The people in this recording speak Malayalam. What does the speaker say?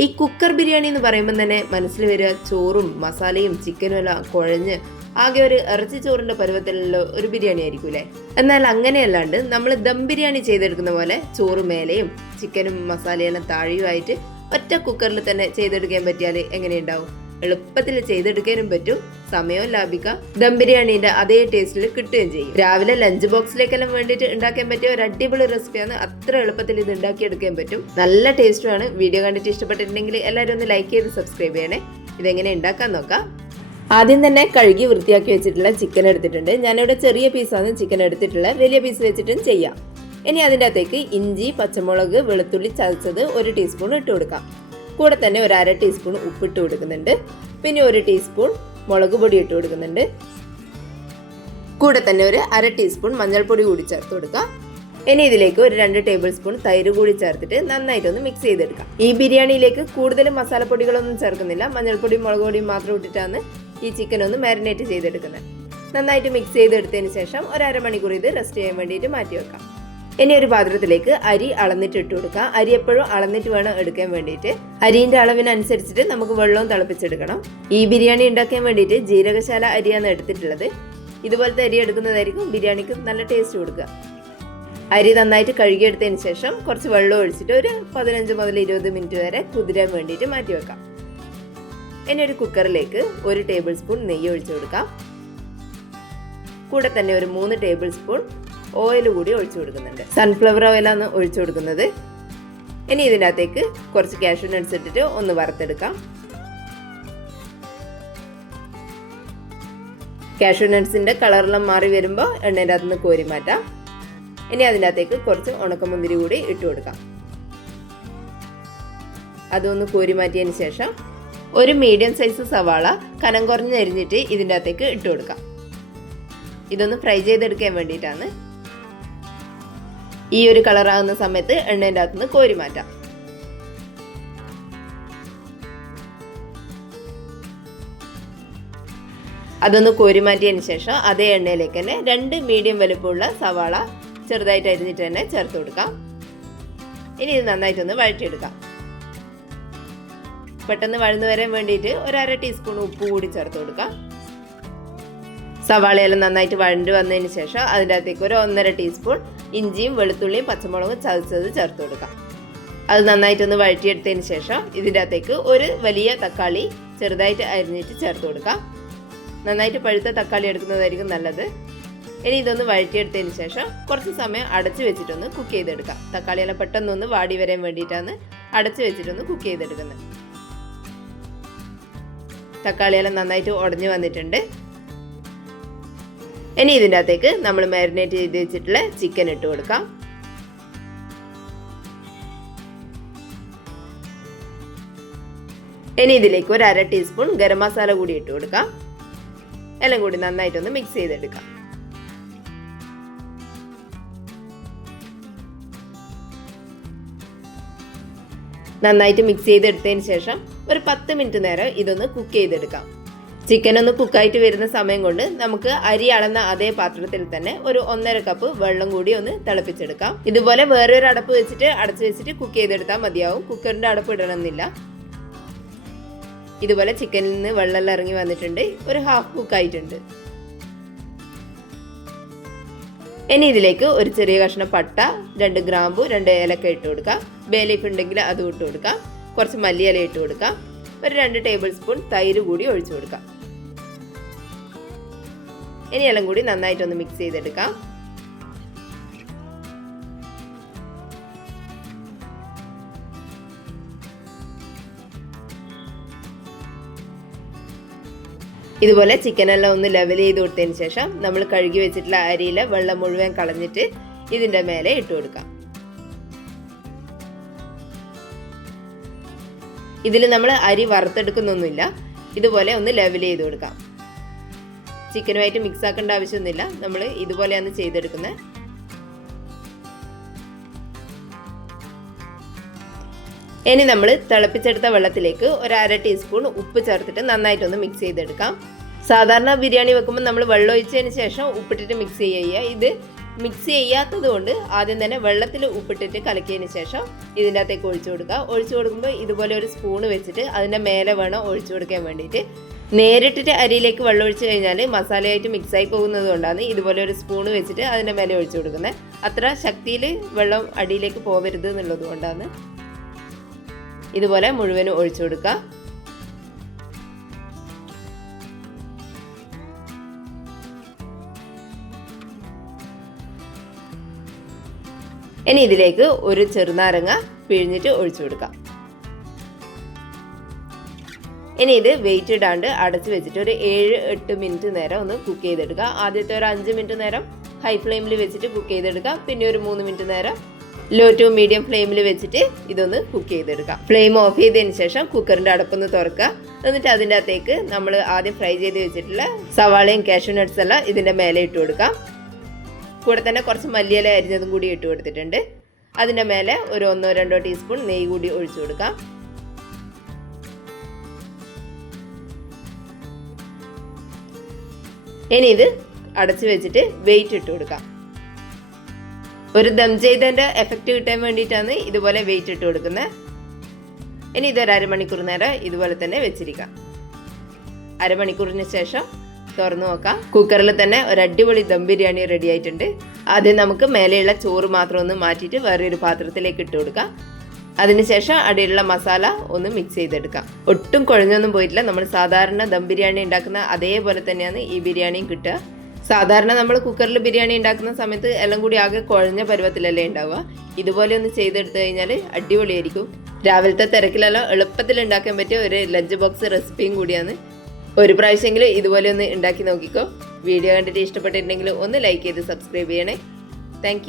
ഈ കുക്കർ ബിരിയാണി എന്ന് പറയുമ്പോൾ തന്നെ മനസ്സിൽ വരിക ചോറും മസാലയും ചിക്കനും എല്ലാം കുഴഞ്ഞ് ആകെ ഒരു ഇറച്ചി ചോറിന്റെ പരുവത്തിലുള്ള ഒരു ബിരിയാണി ആയിരിക്കും അല്ലേ. എന്നാൽ അങ്ങനെയല്ലാണ്ട് നമ്മൾ ദം ബിരിയാണി ചെയ്തെടുക്കുന്ന പോലെ ചോറ് മേലെയും ചിക്കനും മസാലയെല്ലാം താഴെയുമായിട്ട് ഒറ്റ കുക്കറിൽ തന്നെ ചെയ്തെടുക്കാൻ പറ്റിയാൽ എങ്ങനെയുണ്ടാവും? എളുപ്പത്തിൽ ചെയ്തെടുക്കാനും പറ്റും, സമയവും ലാഭിക്കാം, ദം ബിരിയാണീന്റെ അതേ ടേസ്റ്റിൽ കിട്ടുകയും ചെയ്യും. രാവിലെ ലഞ്ച് ബോക്സിലേക്കെല്ലാം വേണ്ടിയിട്ട് ഉണ്ടാക്കാൻ പറ്റിയ ഒരു അടിപൊളി റെസിപ്പിയാണ്. അത്ര എളുപ്പത്തിൽ ഇത് ഉണ്ടാക്കിയെടുക്കാൻ പറ്റും. നല്ല ടേസ്റ്റുമാണ്. വീഡിയോ കണ്ടിട്ട് ഇഷ്ടപ്പെട്ടിട്ടുണ്ടെങ്കിൽ എല്ലാവരും ഒന്ന് ലൈക്ക് ചെയ്ത് സബ്സ്ക്രൈബ് ചെയ്യണേ. ഇതെങ്ങനെ ഉണ്ടാക്കാൻ നോക്കാം. ആദ്യം തന്നെ കഴുകി വൃത്തിയാക്കി വെച്ചിട്ടുള്ള ചിക്കൻ എടുത്തിട്ടുണ്ട്. ഞാനിവിടെ ചെറിയ പീസാണ് ചിക്കൻ എടുത്തിട്ടുള്ളത്, വലിയ പീസ് വെച്ചിട്ടും ചെയ്യാം. ഇനി അതിൻ്റെ അകത്തേക്ക് ഇഞ്ചി, പച്ചമുളക്, വെളുത്തുള്ളി ചതച്ചത് 1 ടീസ്പൂൺ ഇട്ട് കൊടുക്കാം. കൂടെ തന്നെ ഒരു 1/2 ടീസ്പൂൺ ഉപ്പിട്ട് കൊടുക്കുന്നുണ്ട്. പിന്നെ 1 ടീസ്പൂൺ മുളക് പൊടി ഇട്ട് കൊടുക്കുന്നുണ്ട്. കൂടെ തന്നെ ഒരു 1/2 ടീസ്പൂൺ മഞ്ഞൾപ്പൊടി കൂടി ചേർത്ത് കൊടുക്കാം. ഇനി ഇതിലേക്ക് ഒരു 2 ടേബിൾ സ്പൂൺ തൈര് കൂടി ചേർത്തിട്ട് നന്നായിട്ടൊന്ന് മിക്സ് ചെയ്തെടുക്കാം. ഈ ബിരിയാണിയിലേക്ക് കൂടുതലും മസാലപ്പൊടികളൊന്നും ചേർക്കുന്നില്ല, മഞ്ഞൾപ്പൊടിയും മുളക് പൊടിയും മാത്രം ഇട്ടിട്ടാണ് ഈ ചിക്കൻ ഒന്ന് മാരിനേറ്റ് ചെയ്തെടുക്കുന്നത്. നന്നായിട്ട് മിക്സ് ചെയ്തെടുത്തതിന് ശേഷം ഒരു അരമണിക്കൂർ ഇത് റെസ്റ്റ് ചെയ്യാൻ വേണ്ടിയിട്ട് മാറ്റി വെക്കാം. ഇനി ഒരു പാത്രത്തിലേക്ക് അരി അളന്നിട്ട് ഇട്ട് കൊടുക്കാം. അരി എപ്പോഴും അളന്നിട്ട് വേണം എടുക്കാൻ വേണ്ടിയിട്ട്. അരിന്റെ അളവിനനുസരിച്ചിട്ട് നമുക്ക് വെള്ളവും തിളപ്പിച്ചെടുക്കണം. ഈ ബിരിയാണി ഉണ്ടാക്കാൻ വേണ്ടിയിട്ട് ജീരകശാല അരിയാണ് എടുത്തിട്ടുള്ളത്. ഇതുപോലത്തെ അരി എടുക്കുന്നതായിരിക്കും ബിരിയാണിക്ക് നല്ല ടേസ്റ്റ് കൊടുക്കുക. അരി നന്നായിട്ട് കഴുകിയെടുത്തതിന് ശേഷം കുറച്ച് വെള്ളം ഒഴിച്ചിട്ട് ഒരു 15 മുതൽ 20 മിനിറ്റ് വരെ കുതിരാൻ വേണ്ടിയിട്ട് മാറ്റി വെക്കാം. ഇനി ഒരു കുക്കറിലേക്ക് 1 ടേബിൾ സ്പൂൺ നെയ്യ് ഒഴിച്ചു കൊടുക്കാം. കൂടെ തന്നെ ഒരു 3 ടേബിൾ സ്പൂൺ ഓയിൽ കൂടി ഒഴിച്ചു കൊടുക്കുന്നുണ്ട്. സൺഫ്ലവർ ഓയിലാണ് ഒഴിച്ചു കൊടുക്കുന്നത്. ഇനി ഇതിൻ്റെ അകത്തേക്ക് കുറച്ച് കാഷ്യൂ നട്ട്സ് ഇട്ടിട്ട് ഒന്ന് വറുത്തെടുക്കാം. കാഷ്യൂ നട്ട്സിന്റെ കളറെല്ലാം മാറി വരുമ്പോൾ എണ്ണേൻ്റെ അകത്തുനിന്ന് കോരി മാറ്റാം. ഇനി അതിൻ്റെ അകത്തേക്ക് കുറച്ച് ഉണക്കമുന്തിരി കൂടി ഇട്ട് കൊടുക്കാം. അതൊന്ന് കോരി മാറ്റിയതിന് ശേഷം ഒരു മീഡിയം സൈസ് സവാള കനം കുറഞ്ഞ് അരിഞ്ഞിട്ട് ഇതിൻ്റെ അകത്തേക്ക് ഇട്ട് കൊടുക്കാം. ഇതൊന്ന് ഫ്രൈ ചെയ്തെടുക്കാൻ വേണ്ടിയിട്ടാണ്. ഈ ഒരു കളറാകുന്ന സമയത്ത് എണ്ണേൻ്റെ അകത്തുനിന്ന് കോരി മാറ്റാം. അതൊന്ന് കോരി മാറ്റിയതിന് ശേഷം അതേ എണ്ണയിലേക്ക് തന്നെ 2 മീഡിയം വലുപ്പമുള്ള സവാള ചെറുതായിട്ട് അരിഞ്ഞിട്ട് തന്നെ ചേർത്ത് കൊടുക്കാം. ഇനി ഇത് നന്നായിട്ടൊന്ന് വഴറ്റിയെടുക്കാം. പെട്ടെന്ന് വഴന്നു വരാൻ വേണ്ടിയിട്ട് ഒരു 1/2 ടീസ്പൂൺ ഉപ്പ് കൂടി ചേർത്ത് കൊടുക്കാം. സവാളയെല്ലാം നന്നായിട്ട് വഴണ്ട് വന്നതിന് ശേഷം അതിൻ്റെ അകത്തേക്ക് ഒരു 1.5 ടീസ്പൂൺ ഇഞ്ചിയും വെളുത്തുള്ളിയും പച്ചമുളകും ചതച്ചത് ചേർത്ത് കൊടുക്കാം. അത് നന്നായിട്ടൊന്ന് വഴറ്റിയെടുത്തതിന് ശേഷം ഇതിൻ്റെ അകത്തേക്ക് ഒരു വലിയ തക്കാളി ചെറുതായിട്ട് അരിഞ്ഞിട്ട് ചേർത്ത് കൊടുക്കാം. നന്നായിട്ട് പഴുത്ത തക്കാളി എടുക്കുന്നതായിരിക്കും നല്ലത്. ഇനി ഇതൊന്ന് വഴറ്റിയെടുത്തതിന് ശേഷം കുറച്ച് സമയം അടച്ചു വെച്ചിട്ടൊന്ന് കുക്ക് ചെയ്തെടുക്കാം. തക്കാളിയെല്ലാം പെട്ടെന്നൊന്ന് വാടി വരാൻ വേണ്ടിയിട്ടാണ് അടച്ചു വെച്ചിട്ടൊന്ന് കുക്ക് ചെയ്തെടുക്കുന്നത്. തക്കാളിയെല്ലാം നന്നായിട്ട് ഉടഞ്ഞു വന്നിട്ടുണ്ട്. ഇനി ഇതിൻ്റെ അകത്തേക്ക് നമ്മൾ മാരിനേറ്റ് ചെയ്ത് വെച്ചിട്ടുള്ള ചിക്കൻ ഇട്ട് കൊടുക്കാം. ഇനി ഇതിലേക്ക് ഒരു 1/2 ടീസ്പൂൺ ഗരം മസാല കൂടി ഇട്ട് കൊടുക്കാം. എല്ലാം കൂടി നന്നായിട്ടൊന്ന് മിക്സ് ചെയ്തെടുക്കാം. നന്നായിട്ട് മിക്സ് ചെയ്തെടുത്തതിന് ശേഷം ഒരു 10 മിനിറ്റ് നേരം ഇതൊന്ന് കുക്ക് ചെയ്തെടുക്കാം. ചിക്കൻ ഒന്ന് കുക്കായിട്ട് വരുന്ന സമയം കൊണ്ട് നമുക്ക് അരി അളന്ന അതേ പാത്രത്തിൽ തന്നെ ഒരു 1.5 കപ്പ് വെള്ളം കൂടി ഒന്ന് തിളപ്പിച്ചെടുക്കാം. ഇതുപോലെ വേറെ ഒരു അടപ്പ് വെച്ചിട്ട് അടച്ചു വെച്ചിട്ട് കുക്ക് ചെയ്തെടുത്താൽ മതിയാവും. കുക്കറിന്റെ അടപ്പ് ഇടണമെന്നില്ല. ഇതുപോലെ ചിക്കനിൽ നിന്ന് വെള്ളം ഇറങ്ങി വന്നിട്ടുണ്ട്. ഒരു ഹാഫ് കുക്കായിട്ടുണ്ട്. ഇനി ഇതിലേക്ക് ഒരു ചെറിയ കഷ്ണം പട്ട, 2 ഗ്രാമ്പു, 2 ഏലക്ക ഇട്ട് കൊടുക്കാം. ബേ ലീഫ് ഉണ്ടെങ്കിൽ അതും ഇട്ട് കൊടുക്കാം. കുറച്ച് മല്ലിയില ഇട്ട് കൊടുക്കാം. ഒരു 2 ടേബിൾ സ്പൂൺ തൈര് കൂടി ഒഴിച്ചു കൊടുക്കാം. ഇനി എല്ലാം കൂടി നന്നായിട്ടൊന്ന് മിക്സ് ചെയ്തെടുക്കാം. ഇതുപോലെ ചിക്കനെല്ലാം ഒന്ന് ലെവൽ ചെയ്ത് കൊടുത്തതിന് ശേഷം നമ്മൾ കഴുകി വെച്ചിട്ടുള്ള അരിയിലെ വെള്ളം മുഴുവൻ കളഞ്ഞിട്ട് ഇതിൻ്റെ മേലെ ഇട്ട് കൊടുക്കാം. ഇതിൽ നമ്മൾ അരി വറുത്തെടുക്കുന്നൊന്നുമില്ല. ഇതുപോലെ ഒന്ന് ലെവൽ ചെയ്ത് കൊടുക്കാം. ചിക്കനുമായിട്ട് മിക്സ് ആക്കേണ്ട ആവശ്യമൊന്നുമില്ല. നമ്മൾ ഇതുപോലെയാണ് ചെയ്തെടുക്കുന്നത്. ഇനി നമ്മൾ തിളപ്പിച്ചെടുത്ത വെള്ളത്തിലേക്ക് ഒരു 1/2 ടീസ്പൂൺ ഉപ്പ് ചേർത്തിട്ട് നന്നായിട്ടൊന്ന് മിക്സ് ചെയ്തെടുക്കാം. സാധാരണ ബിരിയാണി വെക്കുമ്പോൾ നമ്മൾ വെള്ളം ഒഴിച്ചതിന് ശേഷം ഉപ്പിട്ടിട്ട് മിക്സ് ചെയ്യുക. ഇത് മിക്സ് ചെയ്യാത്തത് കൊണ്ട് ആദ്യം തന്നെ വെള്ളത്തിൽ ഉപ്പിട്ടിട്ട് കലക്കിയതിന് ശേഷം ഇതിൻ്റെ അകത്തേക്ക് ഒഴിച്ചു കൊടുക്കുക. ഒഴിച്ചു കൊടുക്കുമ്പോൾ ഇതുപോലെ ഒരു സ്പൂണ് വെച്ചിട്ട് അതിൻ്റെ മേലെ വേണം ഒഴിച്ചു കൊടുക്കാൻ വേണ്ടിയിട്ട്. നേരിട്ടിട്ട് അരിയിലേക്ക് വെള്ളം ഒഴിച്ച് കഴിഞ്ഞാൽ മസാലയായിട്ട് മിക്സായി പോകുന്നത് കൊണ്ടാണ് ഇതുപോലെ ഒരു സ്പൂണ് വെച്ചിട്ട് അതിൻ്റെ മേലെ ഒഴിച്ചു കൊടുക്കുന്നത്. അത്ര ശക്തിയിൽ വെള്ളം അടിയിലേക്ക് പോകരുത് എന്നുള്ളത് കൊണ്ടാണ്. ഇതുപോലെ മുഴുവനും ഒഴിച്ചു കൊടുക്കുക. ഇനി ഇതിലേക്ക് ഒരു ചെറുനാരങ്ങ പിഴിഞ്ഞിട്ട് ഒഴിച്ചു കൊടുക്കാം. ഇനി ഇത് വെയിറ്റ് ഇടാണ്ട് അടച്ചു വെച്ചിട്ട് ഒരു 7-8 മിനിറ്റ് നേരം ഒന്ന് കുക്ക് ചെയ്തെടുക്കുക. ആദ്യത്തെ ഒരു 5 മിനിറ്റ് നേരം ഹൈ ഫ്ലെയിമിൽ വെച്ചിട്ട് കുക്ക് ചെയ്തെടുക്കുക. പിന്നെ ഒരു 3 മിനിറ്റ് നേരം ലോ ടു മീഡിയം ഫ്ലെയിമിൽ വെച്ചിട്ട് ഇതൊന്ന് കുക്ക് ചെയ്തെടുക്കുക. ഫ്ലെയിം ഓഫ് ചെയ്തതിന് ശേഷം കുക്കറിൻ്റെ അടപ്പൊന്ന് തുറക്കുക. എന്നിട്ട് അതിൻ്റെ അകത്തേക്ക് നമ്മൾ ആദ്യം ഫ്രൈ ചെയ്ത് വെച്ചിട്ടുള്ള സവാളയും കാഷ്യൂ നട്ട്സ് എല്ലാം ഇതിൻ്റെ മേലെ ഇട്ട് കൊടുക്കാം. കൂടെ തന്നെ കുറച്ച് മല്ലിയില അരിഞ്ഞതും കൂടി ഇട്ട് കൊടുത്തിട്ടുണ്ട്. അതിൻ്റെ മേലെ ഒരു 1-2 ടീസ്പൂൺ നെയ്യ് കൂടി ഒഴിച്ചു കൊടുക്കാം. ഇനി ഇത് അടച്ചു വെച്ചിട്ട് വെയിറ്റ് ഇട്ട് കൊടുക്കാം. ഒരു ദം ചെയ്തതിൻ്റെ എഫക്റ്റ് കിട്ടാൻ വേണ്ടിയിട്ടാണ് ഇതുപോലെ വെയിറ്റ് ഇട്ട് കൊടുക്കുന്നത്. ഇനി ഇതൊരു അരമണിക്കൂർ നേരം ഇതുപോലെ തന്നെ വെച്ചിരിക്കാം. അരമണിക്കൂറിന് ശേഷം തുറന്നു നോക്കാം. കുക്കറിൽ തന്നെ ഒരു അടിപൊളി ദം ബിരിയാണി റെഡി ആയിട്ടുണ്ട്. ആദ്യം നമുക്ക് മേലെയുള്ള ചോറ് മാത്രം ഒന്ന് മാറ്റിയിട്ട് വേറൊരു പാത്രത്തിലേക്ക് ഇട്ട് കൊടുക്കാം. അതിനുശേഷം അടിയിലുള്ള മസാല ഒന്ന് മിക്സ് ചെയ്തെടുക്കാം. ഒട്ടും കുഴഞ്ഞൊന്നും പോയിട്ടില്ല. നമ്മൾ സാധാരണ ദം ബിരിയാണി ഉണ്ടാക്കുന്ന അതേപോലെ തന്നെയാണ് ഈ ബിരിയാണിയും കിട്ടുക. സാധാരണ നമ്മൾ കുക്കറിൽ ബിരിയാണി ഉണ്ടാക്കുന്ന സമയത്ത് എല്ലാം കൂടി ആകെ കുഴഞ്ഞ പരുവത്തിലല്ലേ ഉണ്ടാവുക. ഇതുപോലെ ഒന്ന് ചെയ്തെടുത്തു കഴിഞ്ഞാൽ അടിപൊളിയായിരിക്കും. രാവിലത്തെ തിരക്കിലെല്ലാം എളുപ്പത്തിൽ ഉണ്ടാക്കാൻ പറ്റിയ ഒരു ലഞ്ച് ബോക്സ് റെസിപ്പിയും കൂടിയാണ്. ഒരു പ്രാവശ്യമെങ്കിലും ഇതുപോലെ ഒന്ന് ഉണ്ടാക്കി നോക്കിക്കോ. വീഡിയോ കണ്ടിട്ട് ഇഷ്ടപ്പെട്ടിട്ടുണ്ടെങ്കിൽ ഒന്ന് ലൈക്ക് ചെയ്ത് സബ്സ്ക്രൈബ് ചെയ്യണേ. താങ്ക്